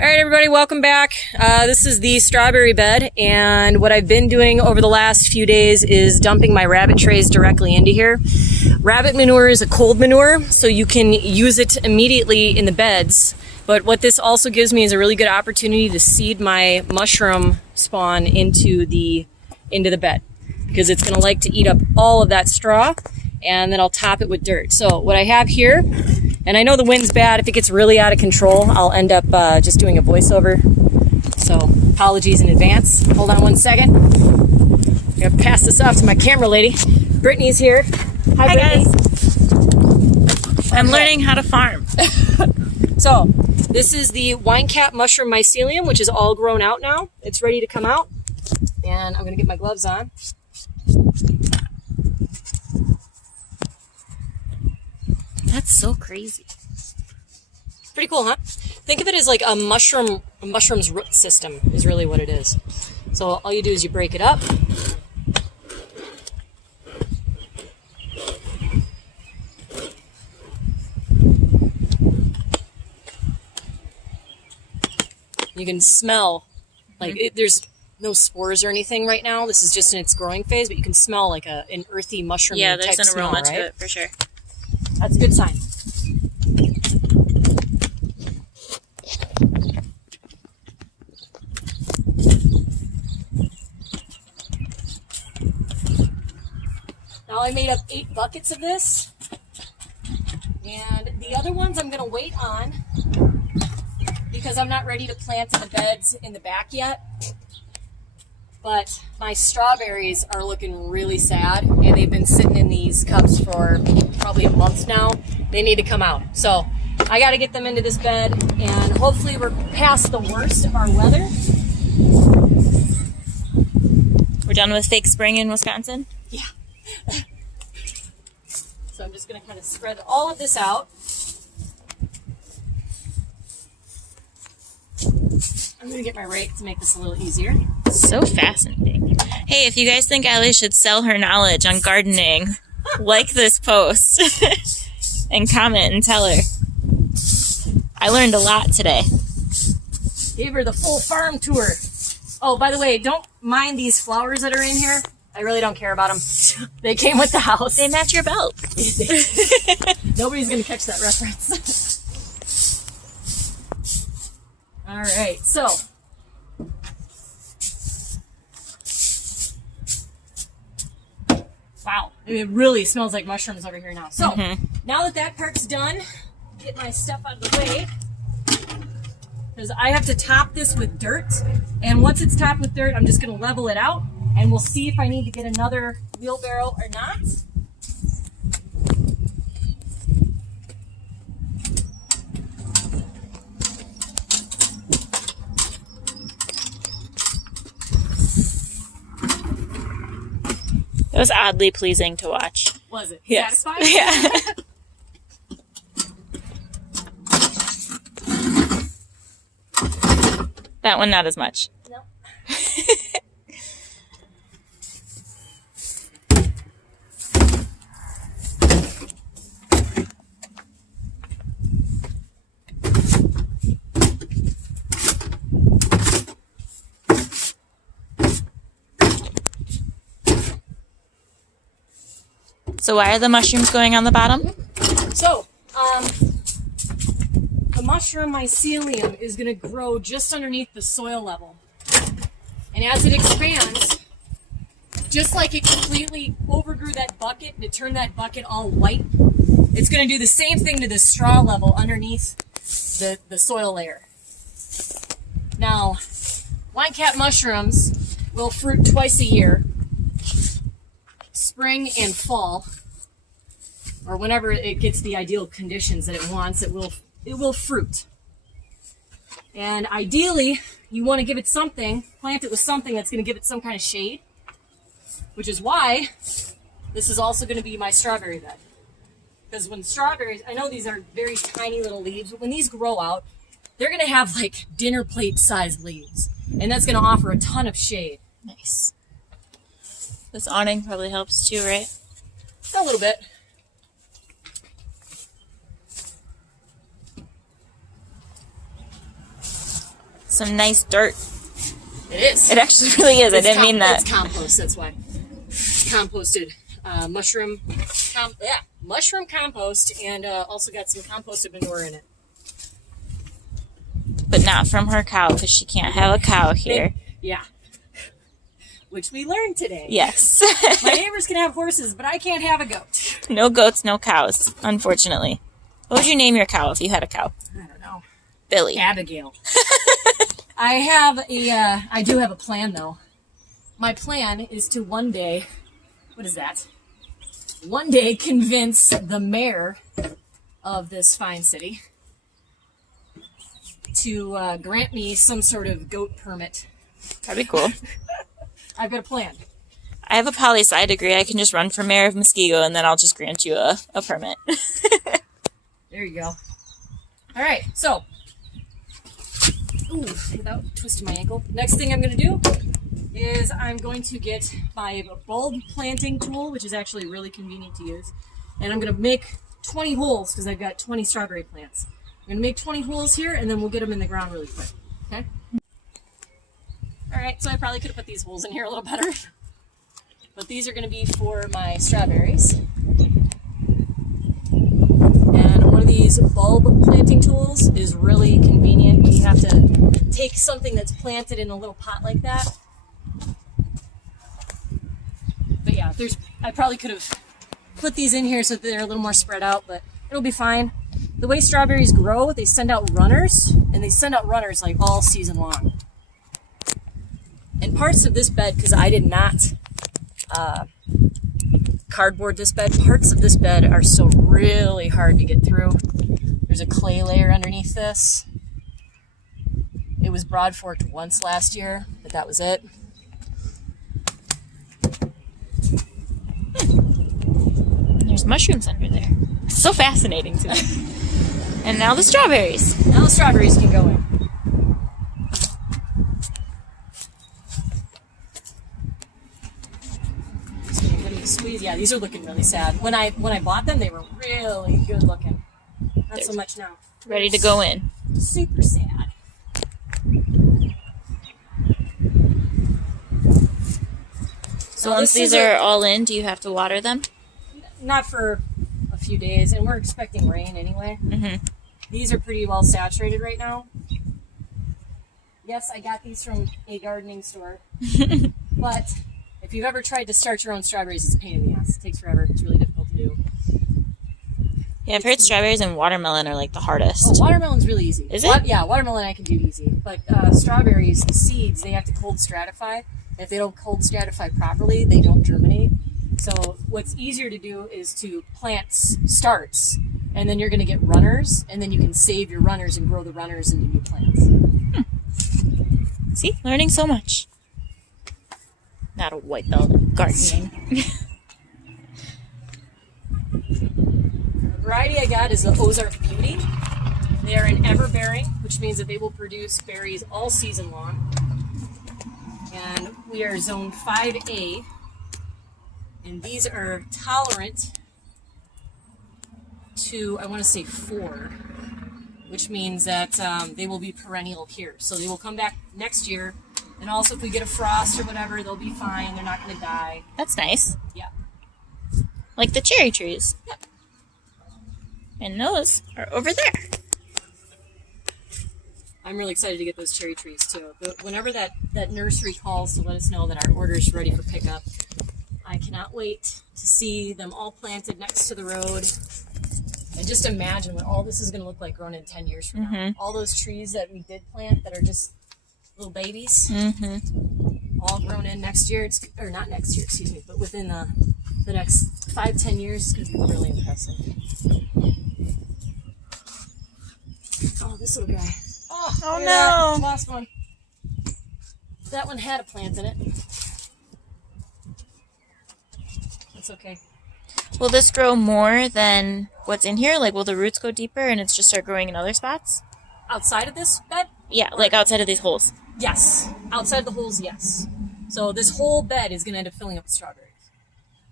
All right, everybody, welcome back. This is the strawberry bed, and what I've been doing over the last few days is dumping my rabbit trays directly into here. Rabbit manure is a cold manure, so you can use it immediately in the beds, but what this also gives me is a really good opportunity to seed my mushroom spawn into the bed, because it's going to like to eat up all of that straw, and then I'll top it with dirt. So what I have here, and I know the wind's bad. If it gets really out of control, I'll end up just doing a voiceover. So apologies in advance. Hold on one second. I'm going to pass this off to my camera lady. Brittany's here. Hi Brittany. Guys. I'm learning how to farm. So this is the wine cap mushroom mycelium, which is all grown out now. It's ready to come out. And I'm going to get my gloves on. That's so crazy. Pretty cool, huh? Think of it as like a mushroom's root system is really what it is. So all you do is you break it up. You can smell, like there's no spores or anything right now. This is just in its growing phase, but you can smell like an earthy mushroom type smell, right? Yeah, there's an aroma to it for sure. That's a good sign. Now I made up 8 buckets of this, and the other ones I'm going to wait on because I'm not ready to plant in the beds in the back yet. But my strawberries are looking really sad, and they've been sitting in these cups for probably a month now. They need to come out. So I got to get them into this bed, and hopefully we're past the worst of our weather. We're done with fake spring in Wisconsin? Yeah. So I'm just going to kind of spread all of this out. I'm going to get my rake to make this a little easier. So fascinating. Hey, if you guys think Allie should sell her knowledge on gardening, like this post and comment and tell her. I learned a lot today. Gave her the full farm tour. Oh, by the way, don't mind these flowers that are in here. I really don't care about them. They came with the house. They match your belt. Nobody's going to catch that reference. All right, so wow, it really smells like mushrooms over here now. So now that part's done, get my stuff out of the way, because I have to top this with dirt, and once it's topped with dirt, I'm just going to level it out, and we'll see if I need to get another wheelbarrow or not. It was oddly pleasing to watch. Was it? Yes. Satisfying? Yeah. That one, not as much. No. So why are the mushrooms going on the bottom? So, the mushroom mycelium is going to grow just underneath the soil level. And as it expands, just like it completely overgrew that bucket and it turned that bucket all white, it's going to do the same thing to the straw level underneath the soil layer. Now, wine cap mushrooms will fruit twice a year, spring and fall, or whenever it gets the ideal conditions that it wants, it will fruit. And ideally, you want to give it something, plant it with something that's going to give it some kind of shade, which is why this is also going to be my strawberry bed. Because when strawberries, I know these are very tiny little leaves, but when these grow out, they're going to have like dinner plate sized leaves. And that's going to offer a ton of shade. Nice. This awning probably helps too, right? A little bit. some nice dirt. It is. It actually really is. I didn't mean that. It's compost, that's why. It's composted mushroom compost, and also got some composted manure in it. But not from her cow, because she can't have a cow here. Yeah. Which we learned today. Yes. My neighbors can have horses, but I can't have a goat. No goats, no cows, unfortunately. What would you name your cow if you had a cow? I don't know. Billy. Abigail. I do have a plan, though. My plan is to one day, what is that? One day convince the mayor of this fine city to grant me some sort of goat permit. That'd be cool. I've got a plan. I have a poli-sci degree. I can just run for mayor of Muskego, and then I'll just grant you a permit. There you go. All right, so, without twisting my ankle, next thing I'm going to do is I'm going to get my bulb planting tool, which is actually really convenient to use, and I'm going to make 20 holes because I've got 20 strawberry plants. I'm going to make 20 holes here, and then we'll get them in the ground really quick, okay? All right, so I probably could have put these holes in here a little better, but these are going to be for my strawberries. And one of these bulb planting tools is really convenient. You have to take something that's planted in a little pot like that. But yeah, I probably could have put these in here so that they're a little more spread out, but it'll be fine. The way strawberries grow, they send out runners, and they send out runners like all season long. And parts of this bed, because I did not cardboard this bed, parts of this bed are still really hard to get through. There's a clay layer underneath this. It was broad forked once last year, but that was it. There's mushrooms under there. It's so fascinating to me. And now the strawberries. Now the strawberries can go in. Squeeze. Yeah, these are looking really sad. When I bought them, they were really good looking. Not so much now. Ready to go in. Super sad. So once these are all in, do you have to water them? Not for a few days, and we're expecting rain anyway. Mm-hmm. These are pretty well saturated right now. Yes, I got these from a gardening store, but if you've ever tried to start your own strawberries, it's a pain in the ass. It takes forever. It's really difficult to do. Yeah, I've heard strawberries and watermelon are like the hardest. Oh, watermelon's really easy. Is it? Yeah, watermelon I can do easy. But strawberries, the seeds, they have to cold stratify. If they don't cold stratify properly, they don't germinate. So what's easier to do is to plant starts, and then you're going to get runners, and then you can save your runners and grow the runners into new plants. See? Learning so much. Not a white belt in gardening. The variety I got is the Ozark Beauty. They are an everbearing, which means that they will produce berries all season long. And we are zone 5A, and these are tolerant to, I want to say 4, which means that they will be perennial here. So they will come back next year, and also if we get a frost or whatever, they'll be fine. They're not going to die. That's nice. Yeah. Like the cherry trees. Yep. And those are over there. I'm really excited to get those cherry trees too. But whenever that nursery calls to let us know that our order is ready for pickup, I cannot wait to see them all planted next to the road. And just imagine what all this is going to look like grown in 10 years from now. All those trees that we did plant that are just little babies, all grown in next year. Or not next year, excuse me, but within the next 5-10 years, it's going to be really impressive. Oh, this little guy. Oh no! no! Lost one. That one had a plant in it. That's okay. Will this grow more than what's in here? Like, will the roots go deeper and it's just start growing in other spots? Outside of this bed? Yeah, like outside of these holes. Yes. Outside the holes, yes. So this whole bed is going to end up filling up with strawberries.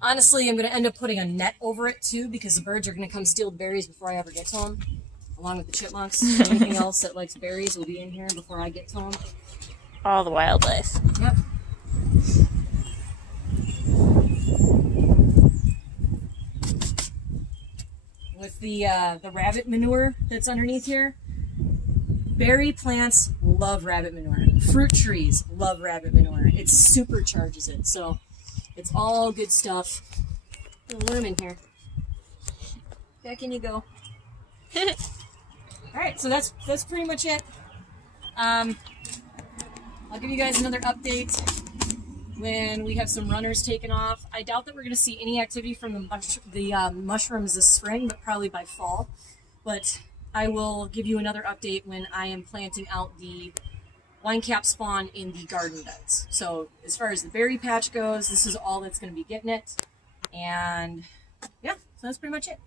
Honestly, I'm going to end up putting a net over it too, because the birds are going to come steal the berries before I ever get to them. along with the chipmunks. Anything else that likes berries will be in here before I get to them. All the wildlife. Yep. With the rabbit manure that's underneath here, berry plants love rabbit manure. Fruit trees love rabbit manure. It supercharges it. So it's all good stuff. There's a worm in here. Back in you go. Alright, so that's pretty much it. I'll give you guys another update when we have some runners taken off. I doubt that we're going to see any activity from the mushrooms this spring, but probably by fall. But I will give you another update when I am planting out the wine cap spawn in the garden beds. So as far as the berry patch goes, this is all that's going to be getting it. And yeah, so that's pretty much it.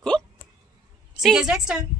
Cool. See you guys next time.